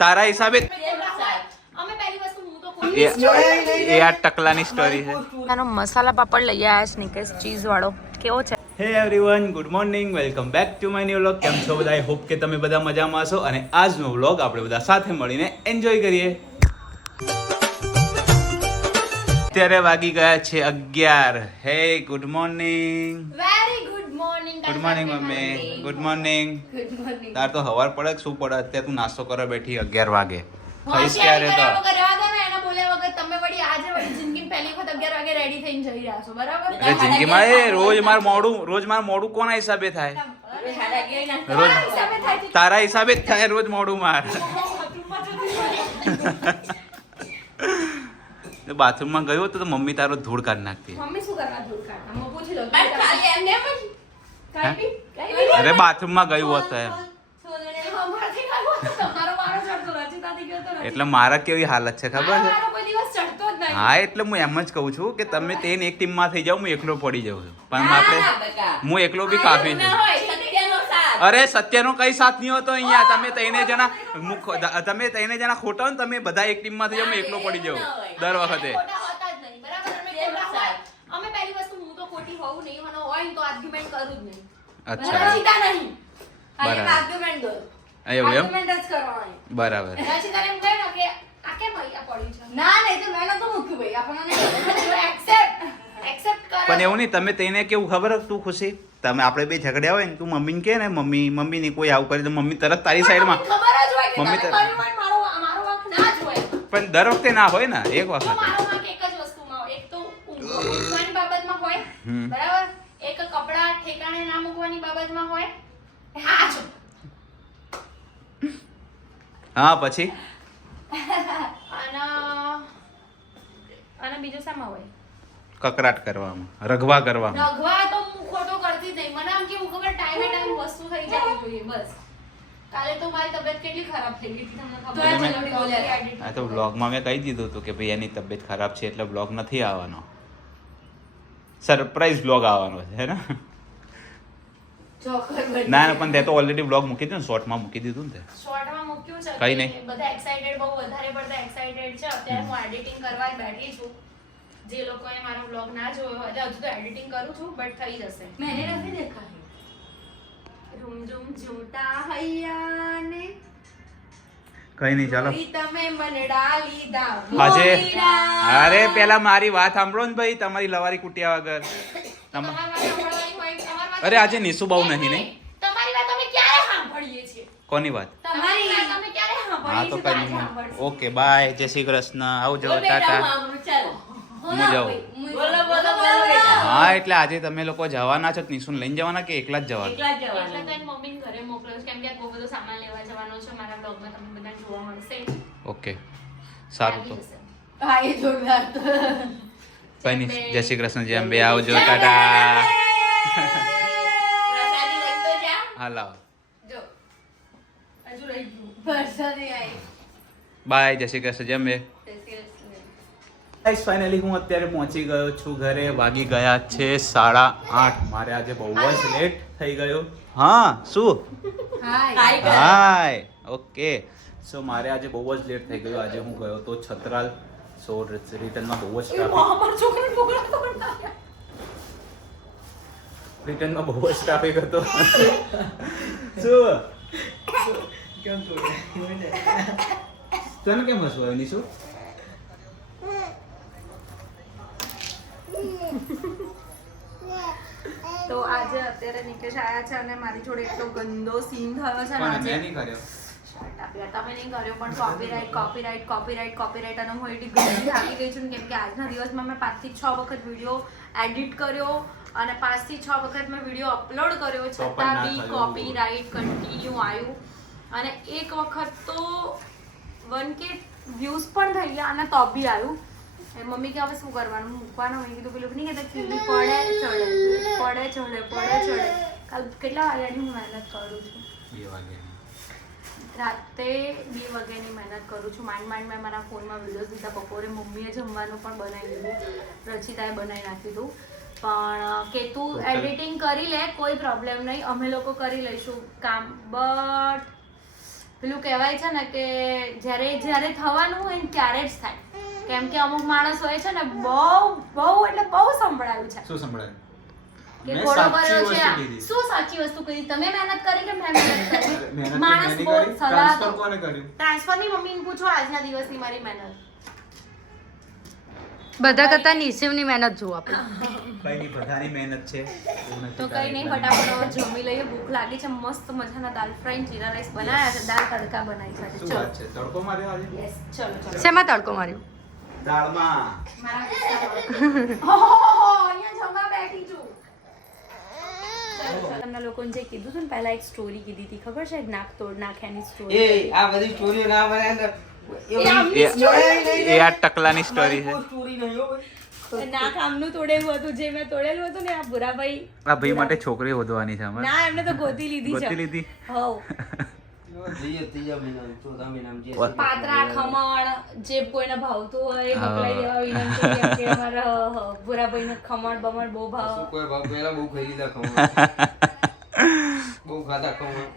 તારા હિસાબે અમે પહેલી વસ્તુ હું તો એ આ ટકલાની સ્ટોરી છે. આનો મસાલા પાપડ લઈ આવ્યા નિકેશ ચીઝ વાળો કેવો છે? Hey everyone good morning welcome back to my new vlog કેમ છો બધા? આઈ હોપ કે તમે બધા મજામાં છો અને આજનો વ્લોગ આપણે બધા સાથે મળીને એન્જોય કરીએ. અત્યારે વાગી ગયા છે અગિયાર. Hey good morning very good morning good morning mummy. Good morning તાર તો હવાર પડે શું પડે? અત્યારે તું નાસ્તો કરવા બેઠી અગિયાર વાગે. ખાઈશ ક્યારે તો? એના બોલ્યા વગર તમે વળી આજે વળી જિંદગી પહેલી વખત 11 વાગે રેડી થઈને જઈ રહ્યા છો બરાબર? અરે જિંદગીમાં એ રોજ માર મોડું રોજ માર મોડું કોના હિસાબે થાય? રોજ. તારા હિસાબે જ થાય રોજ મોડું માર. બાથરૂમમાં ગયો તો મમ્મી તારો ધૂળ કાઢી નાખતી. મમ્મી શું કરવા ધૂળ કાઢતા? પૂછી લો. ખાલી એમ અરે બાથરૂમમાં ગયું હતું એમ. એટલે મારા કેવી હાલત છે ખબર છે? મારો કોઈ દિવસ ચડતો જ નહીં. હા એટલે હું એમ જ કહું છું કે તમે તે એક ટીમમાં થઈ જાઓ હું એકલો પડી જાઉં છું. પણ આપણે હું એકલો બી કાફી ના છું હોય, સત્યનો સાથ. અરે સત્યનો કઈ સાથ નહીં હોતો અહીંયા. તમે તઈને જણા તમે તઈને જણા ખોટા ને તમે બધા એક ટીમમાં થઈ જાઓ હું એકલો પડી જાઉં દર વખતે. ખોટા હોતા જ નહીં બરાબર? અમે ખોટા હોય અમે પહેલી વસ્તુ હું તો ખોટી હોઉં નહીં હોય તો આર્ગ્યુમેન્ટ કરું જ નહીં. અચ્છા. રચિતા નહીં. બરાબર. argument કરો. એવું એમ? આર્ગ્યુમેન્ટ જ કરવાનો બરાબર. રચિતાને એમ કહે ને કે આ કેમ અહીંયા પડ્યું છે? ના નહીં તો મેં નહોતું મૂક્યું ભાઈ. આપણને એક્સેપ્ટ કરે. પણ એવું નહીં તમે તેને કેવું ખબર તું ખુશી? તમે આપણે બે ઝઘડ્યા હોય ને તું મમ્મીને કે ને મમ્મી મમ્મી ને કોઈ આવું કરે તો મમ્મી તરત તારી સાઈડમાં ખબર જ હોય મમ્મી તમે તો- કર્યું હોય ને મારો મારો વાંક ના જ હોય. પણ દર વખતે ના હોય ને એક વખત. મારો વાંક એક જ વસ્તુમાં એક તો ઊંઘવાની બાબતમાં હોય. બરાબર? એક કપડા ઠેકાણે ના મૂકવાની બાબતમાં હોય? હા જો. હા પછી? અને અને બીજો શામાં હોય? કકરાટ કરવામાં રઘવા કરવામાં. રઘવા તો હું ખોટો કરતી જ નહીં. મને આમ કેવું ખબર ટાઈમે ટાઈમ વસ્તુ થઈ જવી જોઈએ બસ. કાલે તો મારી તબિયત કેટલી ખરાબ થઈ ગઈ તમને ખબર આ તો બ્લોગમાં મેં કહી દીધું હતું કે ભાઈ એની તબિયત ખરાબ છે એટલે બ્લોગ નથી આવવાનો. સરપ્રાઈઝ બ્લોગ આવવાનો છે હે ને ના ના પણ તે તો ઓલરેડી બ્લોગ મૂકી દીધું ને શોર્ટમાં મૂકી દીધું ને તે. શોર્ટમાં મૂક્યું છે કઈ નહીં. બધા એક્સાઇટેડ બહુ વધારે પડતા એક્સાઇટેડ છે. અત્યારે હું એડિટિંગ કરવા બેઠી છું. જે લોકોએ મારો બ્લોગ ના જોયો હોય એટલે હજુ તો એડિટિંગ કરું છું બટ થઈ જશે. મેને નથી દેખાય? રૂમ ઝૂમ ઝૂમતા હૈયા ને કઈ નહીં ચાલો. આજે અરે પેલા મારી વાત સાંભળો ને ભાઈ તમારી લવારી કુટિયા વગર. અરે આજે નિશુ બહુ નહીં નહીં. તમારી વાત અમે ક્યારે સાંભળીએ છીએ? કોની વાત? તમારી વાત અમે ક્યારે હા તો કઈ નહીં. Okay bye. જય શ્રી કૃષ્ણ. આવજો બોલ ટાટા આવું. હું જાઉં. બોલો બોલો બોલો. હા એટલે આજે તમે લોકો જવાના છો નિશુન લઈને જવાના કે એકલા જ જવાના? એકલા જ એટલે જવાનું. તો મમ્મીને ઘરે મોકલો છું, કેમ કે બહુ બધો સામાન લેવા જવાનો છે. મારા બ્લોગમાં તમને બધા જોવા મળશે. ઓકે. સારું તો. હા એ જોરદાર તો. કઈ જય શ્રી કૃષ્ણ. જેમ બે આવજો. ટાટા. હા લાવ. જો. હજુ રહી ગયું. બાય. જય શ્રી કૃષ્ણ. જેમ બે. ગાઈસ ફાઇનલી હું અત્યારે પહોંચી ગયો છું ઘરે. વાગી ગયા છે સાડા આઠ. મારે આજે બહુ જ લેટ થઈ ગયો. હા શું? હાય ઓકે સો મારે આજે બહુ જ લેટ થઈ ગયો. આજે હું ગયો તો છત્રાલ. સો રિટર્નમાં બહુ જ. રિટર્નમાં બહુ જ ટ્રાફિક હતો. શું? કેમ તને કેમ હસવું આવ્યું નિશુ તો આજે અત્યારે નિકેશ આયા છે અને મારી જોડે એટલો ગંદો સીન થયો છે ને આજે. નહીં કર્યો. તમે નહીં કર્યો પણ કોપીરાઇટ કોપીરાઇટ કોપીરાઇટ કોપીરાઇટ અને હું એટલી ગંદી આવી ગઈ છું કેમ કે આજના દિવસમાં મેં પાંચથી છ વખત વીડિયો એડિટ કર્યો અને પાંચથી છ વખત મેં વીડિયો અપલોડ કર્યો છે છતાં બી. કોપીરાઇટ કન્ટિન્યુ આવ્યું અને એક વખત તો વન કે વ્યૂઝ પણ થઈ ગયા અને તો બી આવ્યું મમ્મી કે હવે શું કરવાનું? મૂકવાનું મેં કીધું પેલું નહીં કહેતા કીધું પડે ચડે. પડે ચડે પડે ચડે. કાલ કેટલા વાગ્યાની હું મહેનત કરું છું? બે વાગે રાતે બે વાગ્યાની મહેનત કરું છું. માંડ માંડ મેં મારા ફોનમાં વિડીયોઝ લીધા બપોરે મમ્મીએ જમવાનું પણ બનાવી દીધું. રચિતાએ બનાવી નાખી દીધું. પણ કે તું એડિટિંગ કરી લે કોઈ પ્રોબ્લેમ નહીં. અમે લોકો કરી લઈશું કામ. બટ પેલું કહેવાય છે ને કે જ્યારે જ્યારે થવાનું હોય ને ત્યારે જ થાય. કેમ કે અમુક માણસ હોય છે ને બહુ બહુ એટલે બહુ સંભળાયું છે. શું સંભળાયું? કે ઘોડો કર્યો છે વસ્તુ કીધી. શું સાચી વસ્તુ કરી તમે મહેનત કરી કે મહેનત કરી? માણસ બહુ સલાહ કોને કર્યું? ટ્રાન્સફરની મમ્મીને પૂછો આજના દિવસની મારી મહેનત. બધા કરતા નિશિવની મહેનત જુઓ આપણે. કઈ નહીં બધાની મહેનત છે. તો કઈ નહીં ફટાફટ જમી લઈએ. ભૂખ લાગી છે મસ્ત મજાના દાલ ફ્રાઈ જીરા રાઈસ બનાવ્યા છે દાલ તડકા બનાવી છે ચલો. તડકો માર્યો આજે? યસ ચલો ચલો. શેમાં તડકો માર્યો? દાળમાં. તમને લોકોને જે કીધું હતું ને પહેલા એક સ્ટોરી કીધી હતી ખબર છે? નાક તોડ નાખ્યાની એ સ્ટોરી આ બધી સ્ટોરીઓ ના બને એ એ આ ટકલાની સ્ટોરી છે. સ્ટોરી નહીં નાક આમનું તોડેલું હતું જે મેં તોડેલું હતું ને આ ભૂરાભાઈ. આ ભાઈ માટે છોકરી શોધવાની છે ના એમને તો ગોતી લીધી ગોતી છે લીધી. હવ. પાત્રા ખમણ જે કોઈને ભાવતું હોય એ દેવા વિનંતી કે અમારા નું ખમણ બમણ બહુ ભાવ. કોઈ ભાવ? પહેલા બહુ ખાઈ લીધા ખમણ. બહુ ખાધા ખમણ.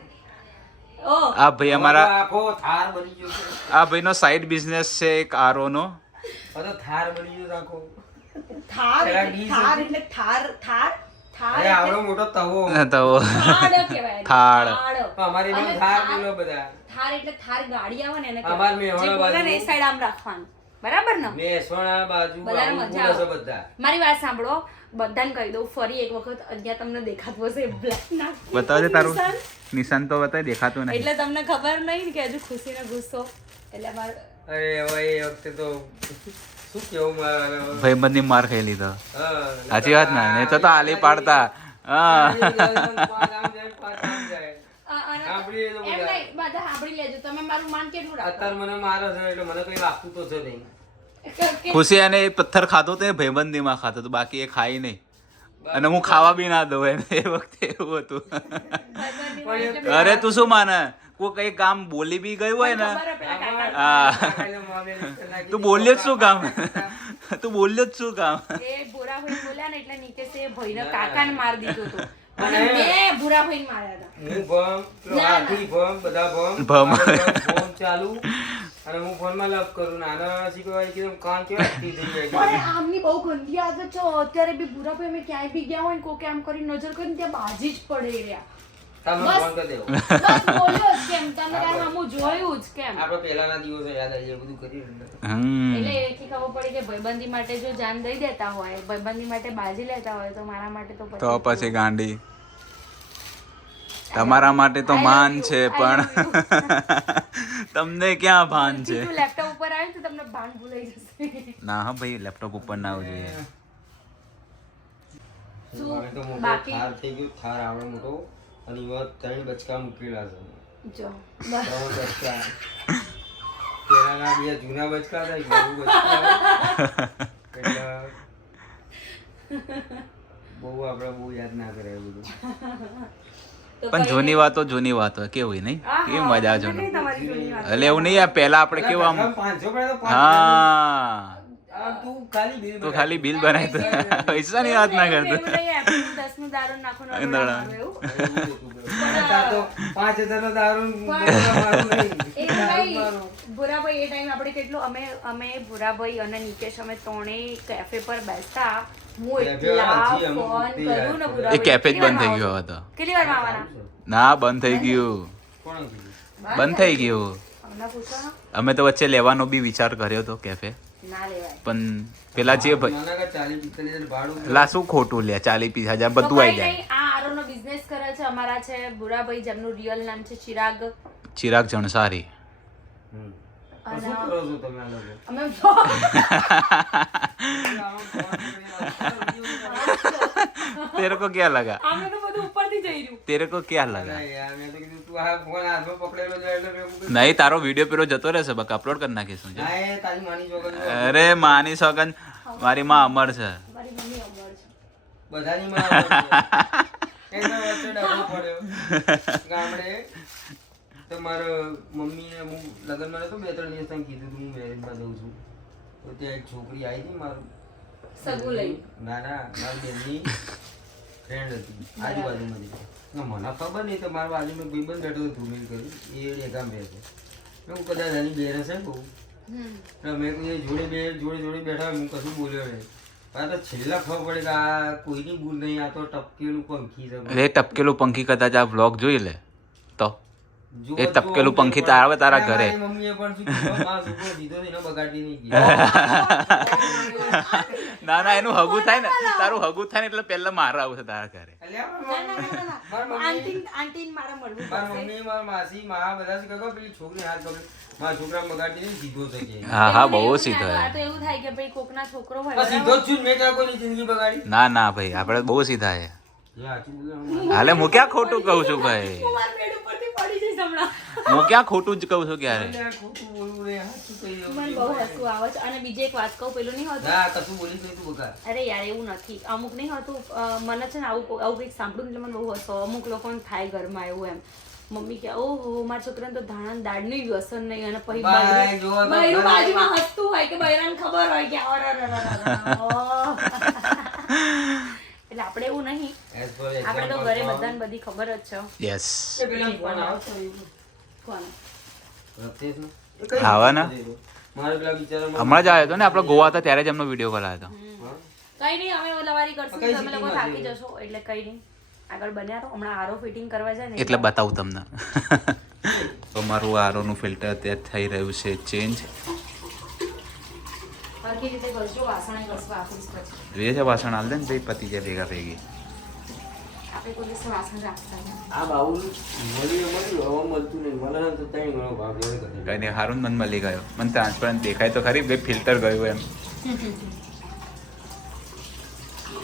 આ ભાઈ અમારા આખો થાર બની ગયો છે. આ ભાઈનો સાઈડ બિઝનેસ છે એક આરો નો થાર બની ગયો આખો. થાર પેલા થાર એટલે થાર થાર? આવડો મોટો તવો. તો થાળ અમારી અને બાજુ થાર થાર- બોલો બધા? થાર એટલે થાર ગાડી આવે ને એને અમાર કહેવાય. મેહોણા ને સાઈડ આમ રાખવાનું. બરાબર ને? મેસવાણા બાજુ બધાને મજા આવે. બધા. મારી વાત સાંભળો. બધાને કહી દઉં ફરી એક વખત અહીંયા તમને દેખાતું હશે. બતાવજે તારું. નિશાન. નિશાન તો બતાય દેખાતું નહીં એટલે તમને ખબર નહીં કે હજુ ખુશીનો ગુસ્સો. એટલે મારે અરે હવે એ વખતે તો શું બંધ મારે માર ખાઈ લીધો સાચી વાત ના? નહીં તો તો આલી પાડતા. ખુશી અને એ પથ્થર ખાતો તે ભયબંધી ભાઈબંધીમાં ખાતો તો બાકી એ ખાઈ નહીં. અને હું ખાવા બી ના દઉં એને એ વખતે એવું હતું. અરે તું શું માને? કોઈ કઈ કામ બોલી બી ગયું હોય ને હે. તું બોલ્યો જ શું કામ તું બોલ્યો જ શું કામ એ ભૂરાભાઈ બોલ્યા ને એટલે નિકેશે ભાઈને કાકાને માર દીધો હતો. અને મેં ભૂરાભાઈને માર્યા હતા. હું ભમ પેલો ના, ના. હાથી ભમ બધા ભમ. ભમ. મારે ચાલુ. અને હું ફોનમાં લપ કરું. નાના શીખવાય કીધું કાન કેવા થઈ જાય આમની બહુ ગંદી આદત છે. અત્યારે બી ભૂરાભાઈ અમે ક્યાંય બી ગયા હોય ને કોકે આમ કરી નજર કરીને ત્યાં બાજી જ પડે રહ્યા. તમે ફોન કરી દેવો. બસ બોલ્યો જ કેમ? તમે તારે આમું જોયું જ કેમ? આપણે પહેલાના દિવસો યાદ આવી જાય બધું કર્યું એટલે એથી ખબર પડી કે ભાઈબંધી માટે જો જાન દઈ દેતા હોય ભાઈબંધી માટે બાજી લેતા હોય તો મારા માટે તો તો પછી ગાંડી. તમારા માટે તો માન છે પણ તમને ક્યાં ભાન છે? લેપટોપ ઉપર આવ્યું તો તમને ભાન ભૂલાઈ જશે. ના હા ભાઈ લેપટોપ ઉપર ના આવવું જોઈએ. બાકી? થાર થઈ ગયું થાર આવડો મોટો. અને એમાં ત્રણ બચકા મૂકેલા છે જો ત્રણ બચકા. પેલાના બે જૂના બચકા હતા એક નવું બચકા બહુ આપણે બહુ યાદ ના કરે એવું બધું. પણ જૂની વાતો જૂની વાતો કેવું હોય નહીં? કેવી મજા જૂની કઈ તમારી જૂની વાત. એટલે એવું નહીં આ પહેલા આપણે કેવું આમ હા. તું ખાલી બિલ તું ખાલી બિલ બનાવી દે વાત ના કરતો. નહીં, આપણું દસમું દારૂ નાખવાનું અંદર. આપણે મારું એવું. તાર તો પાંચ હજાર નો દારૂ મારું નહીં. એ ભાઈ ભૂરાભાઈ એ ટાઈમ આપણે કેટલું અમે અમે ભૂરાભાઈ અને નિકેશ અમે ત્રણેય કેફે પર બેસતા. હું એટલા ફોન કરું ને એ કેફે જ બંધ થઈ ગયો હતો. કેટલી વારમાં આવવાના ના બંધ થઈ ગયું. બંધ થઈ ગયું. અમે તો વચ્ચે લેવાનો બી વિચાર કર્યો હતો કેફે પણ પેલા જે ભાઈ નાના કાંઈ ચાલીસ પિસ્તાલીસ હજાર ભાડું લા શું ખોટું લે? ચાલી પીસ હજાર બધું આવી જાય. આ આરોનો બિઝનેસ કરે છે અમારા છે ભૂરાભાઈ જેમનું રિયલ નામ છે ચિરાગ. ચિરાગ જણસારી. હમ. આમાં. તેરે કો ક્યાં લગા અમે તો બધું ઉપરથી જઈ રહ્યું તેરે કો ક્યાં લગા યાર, મેં તો કીધું તું આ ફોન હાથમાં પકડેલો છે એટલે મેં કીધું, નહીં તારો વીડિયો પેલો જતો રહેશે બક અપલોડ કરી નાખીશું જો. ના, તારી માની જોગર અરે માની સોગન મારી માં અમર છે મારી મમ્મી અમર છે બધાની માં આવડે છે. એના વચ્ચે ડખો પડ્યો ગામડે તો મારા મમ્મીને હું લગ્નમાં હતો બે ત્રણ દિવસ તને કીધું તું હું મેરેજમાં જઉં છું તો ત્યાં એક છોકરી આવી હતી મારું સગું લઈ. ના ના મારી બેનની ફ્રેન્ડ હતી આજુબાજુમાંથી. મને ખબર નહીં તો મારા બાજુમાં ભાઈબંધ બેઠો હતો મેં કર્યું એ ડેગામ રહે છે મેં કદાચ એની બેર હશે બહુ. મેં એ જોડે બે જોડે જોડે બેઠા હું કશું બોલ્યો નહીં. તો છેલ્લા ખબર પડે કે આ કોઈની ભૂલ નહીં આ તો ટપકેલું પંખી છે. એ ટપકેલું પંખી કદાચ આ વ્લોગ જોઈ લે. તો? એ તપકેલું પંખી તારા આવે તારા ઘરે. ના ના એનું હગું થાય ને. તારું હગું થાય ને એટલે પેલા મારા આવશે તારા ઘરે. હા હા બહુ સીધો થાય, આ હે. તો એવું થાય કે ભાઈ કોકના છોકરો હોય આ સીધો જ છું ને, મેં ક્યાં કોઈની જિંદગી બગાડી. ના ના ભાઈ આપણે બહુ સીધા બોલ્યો. હાલે હું ક્યાં ખોટું કહું છું ભાઈ? મારા પેટ ઉપરથી પડી જઈશ હમણાં. હું ક્યાં ખોટું જ કહું છું ક્યારે? મને બહુ હસવું આવે છે. અને બીજી એક વાત કહું પેલું નહીં હોતું. અરે યાર એવું નથી. અમુક નહીં હોતું. મને છે ને આવું આવું કંઈક સાંભળ્યું એટલે મને બહુ હસો અમુક લોકોને થાય ઘરમાં એવું એમ. મમ્મી કે ઓહો મારા છોકરાને તો ધાણા દાળનું વ્યસન નહીં. અને પછી બૈરું-. બાજુમાં હસતું હોય કે બૈરાને ખબર હોય કે એટલે આપણે એવું નહીં. આપણે તો ઘરે બધાને બધી ખબર જ છે. યસ બિચારામાં- હમણાં જ આવ્યો હતો ને આપણે ગોવા હતા ત્યારે જ એમનો વીડિયો કોલ આવ્યો હતો. કઈ નહીં અમે ઓલાવારી કરશું તમે લોકો થાકી જશો એટલે કઈ નહીં. આગળ બન્યા તો હમણાં આરો ફિટિંગ કરવા જાય ને એટલે બતાવું તમને. તો મારું આરોનું ફિલ્ટર અત્યારે થઈ રહ્યું છે ચેન્જ સરખી રીતે કરજો વાસણે કરશું પછી જોઈએ છે વાસણ હાલ દે ને ભાઈ પતિ જાય ભેગા ભેગી આપણે કોઈ દિવસ વાસણ રાખતા નહીં. આ બાઉલ મળ્યું મળ્યું હવે મળતું નહીં. મળે તો ત્રણ ગણો ભાવ જોડે કઈ નહીં હારું મન મળી ગયો. મને ટ્રાન્સપરન્ટ દેખાય તો ખરી ભાઈ ફિલ્ટર ગયું એમ.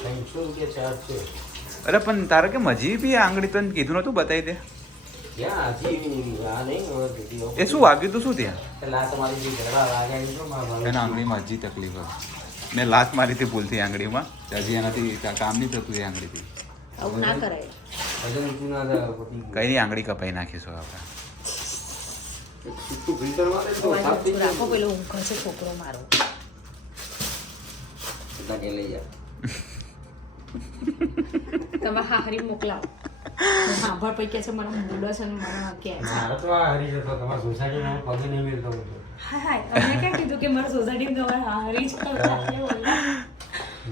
ત્રણસો રૂપિયા ચાર્જ છે. અરે પણ તારે કે મજી બી આંગળી તને કીધું નતું બતાવી દે. એ શું વાગ્યું તું શું ત્યાં. એના આંગળીમાં હજી તકલીફ હતી મેં લાત મારી હતી ભૂલથી આંગળીમાં? હજી એનાથી કામ નહીં થતું એ આંગળીથી. કઈ નહીં આંગળી કપાઈ નાખીશું આપણે. રાખો પેલો ઊંઘ છે છોકરો મારો. લઈ જા. તમે હારી મોકલાવો. સાંભળ પૈકી કે છે મને મૂડો છે ને મને કે છે મારે તો આ હરી જતો તમારા સોસાયટીમાં પગ નહીં મેલતો હું તો. હા હા અમે ક્યાં કીધું કે મારા સોસાયટીમાં તમારે હારી જ કરતા છે બોલો.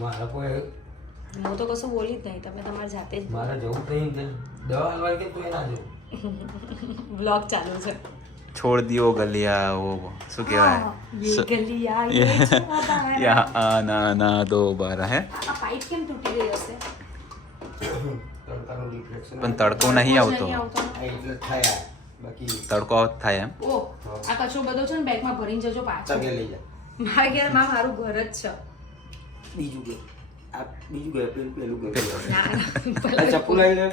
મારે કોઈ હું તો કશું બોલી જ નહીં તમે તમારે જાતે જ મારે જવું તો નહીં કે દવા હાલવા કે તોય ના જવું બ્લોગ ચાલુ છે છોડ દિયો ગલિયા વો શું કહેવાય ये गलिया ये छोटा है યહાં આના ના દો બાર હે આ પાઇપ કેમ તૂટી ગઈ હશે તડકાનું reflection પણ તડકો નહીં આવતો. તડકો થાય એમ. ઓ આ કચરો બધો છે ને બેગમાં ભરીને જજો પાછો. લઈ જા મારા ઘેરમાં મારું ઘર જ છે. બીજું કે આ બીજું કે પેલું પેલું ચપ્પુ લઈ લે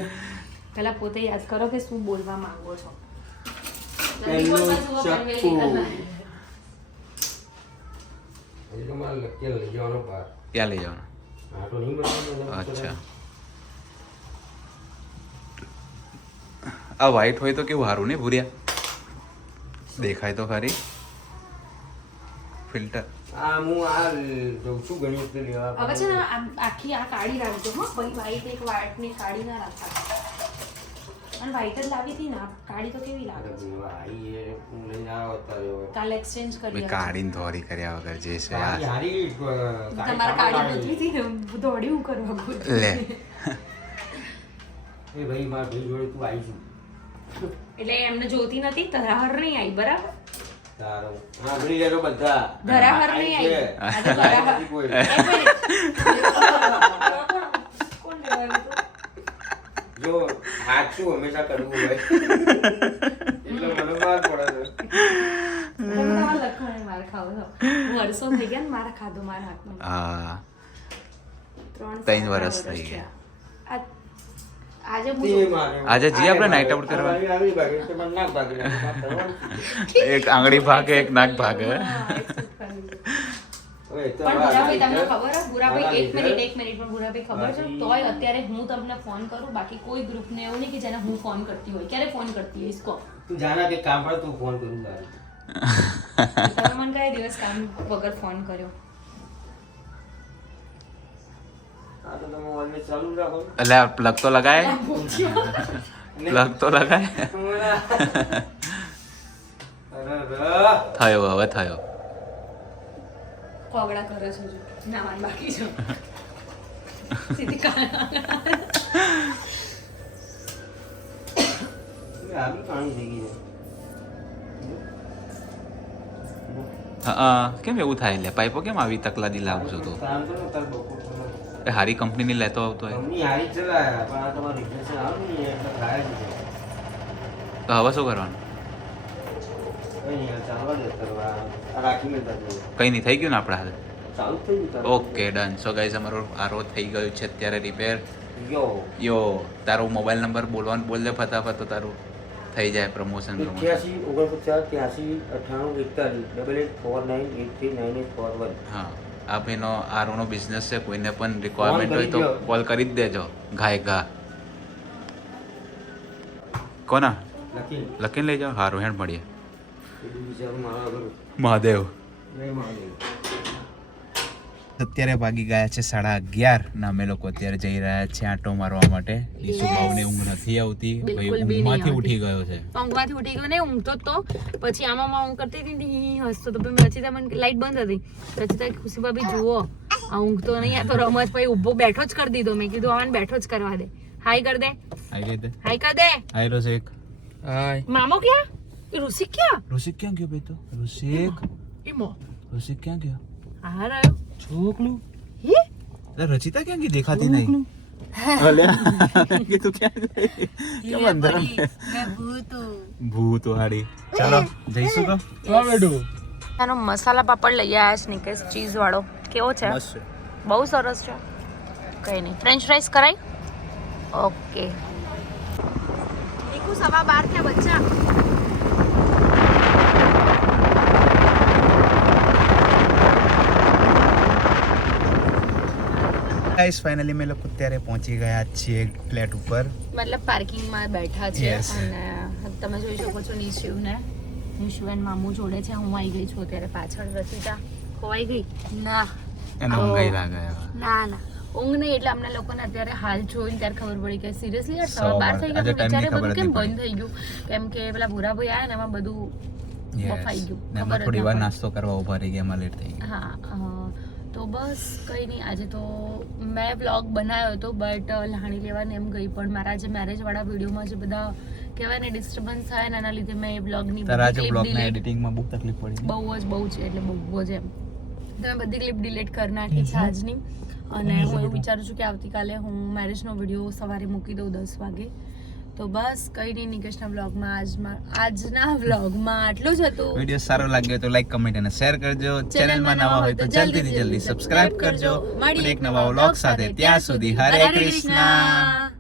પહેલા પોતે યાદ કરો કે શું બોલવા માંગો છો. પેલું ચપ્પુ હજી તો મારે લખી લઈ જવાનો પાર ક્યાં લઈ જવાનું? આટો નહીં બનાવવાનો અચ્છા. આ વ્હાઈટ હોય તો કેવું સારું ને ભૂર્યા? દેખાય તો ખરી. ફિલ્ટર આ હું આ જોઉં છું ઘણી વખતે લેવા. હવે છે ને આ- આખી આ કાળી રાખજો હો. પછી વ્હાઈટ એક વ્હાઈટની કાળી ના રાખતા અને વ્હાઈટ જ લાવી હતી ને કાળી તો કેવી લાગે છે? એ એક્સચેન્જ કરી મેં કાઢીને ધોરી કર્યા વગર જે છે આ. હારી, તમારા કાળી કાળી. હતી ને દોડી હું કરવા લે. એ ભાઈ માર ભાઈ જોડે તું આવી છું. એટલે એમને જોતી નથી ધરાહર નહીં આવી બરાબર? ધરાહર નહીં? જો સાચું હંમેશા કરવું હોય. એટલે મને માર પડે માર ખાવ વર્ષો થઈ ગયા ને મારા ખાધો મારા હાથમાં. ત્રણ ત્રણ સાડા થઈ ગયા. આજે જો- આપણે આ આઉટ કરવા? આવી- આવી ભાગે તો મને નાક ભાગે નાક ભાગે. એક આંગળી ભાગે એક નાક ભાગે. હા, accept કરી લીધું. હવે તો પણ આ ભૂરાભાઈ તમને ખબર હે ભૂરાભાઈ એક મિનિટ એક મિનિટ પણ ખબર છે? તોય અત્યારે હું તમને ફોન કરું બાકી કોઈ ગ્રુપને એવું નહીં જેને હું ફોન કરતી હોય. ક્યારે ફોન કરતી હોઈશ? કહો. તું જાના કે કામ પર તું ફોન કરું તમે મને કયા દિવસ કામ વગર ફોન કર્યો? એટલે આ પ્લગ તો લગાય પ્લગ તો લગાય થયો હવે થયો કોગડા કરે છે નાવાન બાકી છે સીધી કાળા કેમ એવું થાય લે પાઇપો કેમ આવી તકલાદી લાવું છું તો એ હારી કંપનીની લેતો આવતો હોય. કંપની હારી જ ચલાયા પણ આ તમારું રિપ્લેશન આવ્યું ને એટલે થાય છે તો હવે શું કરવાનું? કઈ નહીં થઈ ગયું ને આપણા તારું. Okay done. સો ગાઈઝ અમારો આરો થઈ ગયું છે અત્યારે રિપેર યો. યો તારો મોબાઈલ નંબર બોલવાનું બોલ દે ફટાફટ તો તારું થઈ જાય પ્રમોશન પ્રમોશન અઠ્યાસી ઓગણપચાસ ત્યાસી અઠ્ઠાણું એકતાલીસ double eight four nine eight three nine eight four one હા. આ ભાઈનો આરોનો બિઝનેસ છે કોઈને પણ રિક્વાયરમેન્ટ હોય તો કોલ કરી જ દેજો. ઘાય ઘા. કોના? લખીને. લઈ જાઓ. હારું હેડ મળીએ. મહાદેવ. મહાદેવ. અત્યારે ભાગી ગયા છે સાડા અગિયાર. ના અમે લોકો અત્યારે જઈ રહ્યા છે આંટો મારવા માટે. ઈસુભાવને ઊંઘ નથી આવતી. ભાઈ નહીં ઊંઘમાંથી ઉઠી ગયો છે. ઊંઘમાંથી ઉઠી ગયો. ને ઊંઘતો તો. પછી આમાં માં ઊંઘ કરતી હતી ને હી હસતો તો પછી રચિતા મને લાઈટ બંધ હતી. રચિતા ખુશી ભાભી જુઓ. આ ઊંઘતો નહીં આ તો રમત પછી ઊભો બેઠો જ કરી દીધો. મેં કીધું આને બેઠો જ કરવા દે. હાય કર દે. ગઈ તે હાય કર દે. હાય રોશિક હાય. મામો ક્યાં? ઋષિક ક્યાં? રુષિક ક્યાં ગયો ભાઈ તો? રુષિક એ મો. રુષિક ક્યાં ગયો? આ રહ્યો. છોકલું? હે? અરે રચિતા ક્યાં ગઈ દેખાતી નહીં? કીધું ક્યાં અંદર ભૂત. વાળી ચાલો જઈશું તો? આનો મસાલા પાપડ લઈ આવ્યા છે નિકેશ ચીઝ વાળો કેવો છે. બહુ સરસ છે. કઈ નહીં. ફ્રેન્ચ ફ્રાઈસ કરાય? ઓકે. નીકુ સવા બાર થયા બચ્ચા. ગાઈસ ફાઇનલી મે લોકો અત્યારે પહોંચી ગયા છીએ ફ્લેટ ઉપર. મતલબ પાર્કિંગમાં બેઠા છે અને તમે જોઈ શકો છો નિશિવને નિશિવ અને મામુ જોડે છે હું આવી ગઈ છું અત્યારે પાછળ રસીતા ખોવાઈ ગઈ? ના. એને. ઊંઘાઈ લાગે ના ના. ઊંઘ નહીં એટલે અમને લોકોને અત્યારે હાલ જોઈને ત્યારે ખબર પડી કે સિરિયસલી યાર સવા બાર. થઈ ગયા વિચારે બધું કેમ બંધ થઈ ગયું? કેમ કે પેલા ભૂરાભાઈ આયા ને એમાં બધું બફાઈ ગયું. થોડી વાર નાસ્તો કરવા ઊભા રહી ગયા એમાં લેટ થઈ ગયું. હા. તો બસ કંઈ નહીં આજે તો મેં બ્લોગ બનાવ્યો હતો બટ લાણી લેવાને એમ ગઈ પણ મારા જે મેરેજવાળા વિડીયોમાં જે બધા કહેવાય ને ડિસ્ટર્બન્સ થાય ને એના લીધે મેં એ બ્લોગની બ્લોગના એડિટિંગમાં બહુ તકલીફ પડી બહુ જ બહુ છે એટલે બહુ જ એમ. તો મેં બધી ક્લિપ ડિલીટ કરી નાખી છે આજની. અને હું એવું વિચારું છું કે આવતીકાલે હું મેરેજનો વીડિયો સવારે મૂકી દઉં દસ વાગે. તો બસ કંઈ નહીં નિકેશના બ્લોગમાં આજમાં આજના બ્લોગમાં આટલું જ હતું. વીડિયો સારો લાગ્યો તો લાઈક કમેન્ટ અને શેર કરજો. ચેનલમાં નવા હોય તો જલ્દીથી જલ્દી સબસ્ક્રાઇબ કરજો. એક નવા વ્લોગ સાથે. ત્યાં સુધી હરે કૃષ્ણ.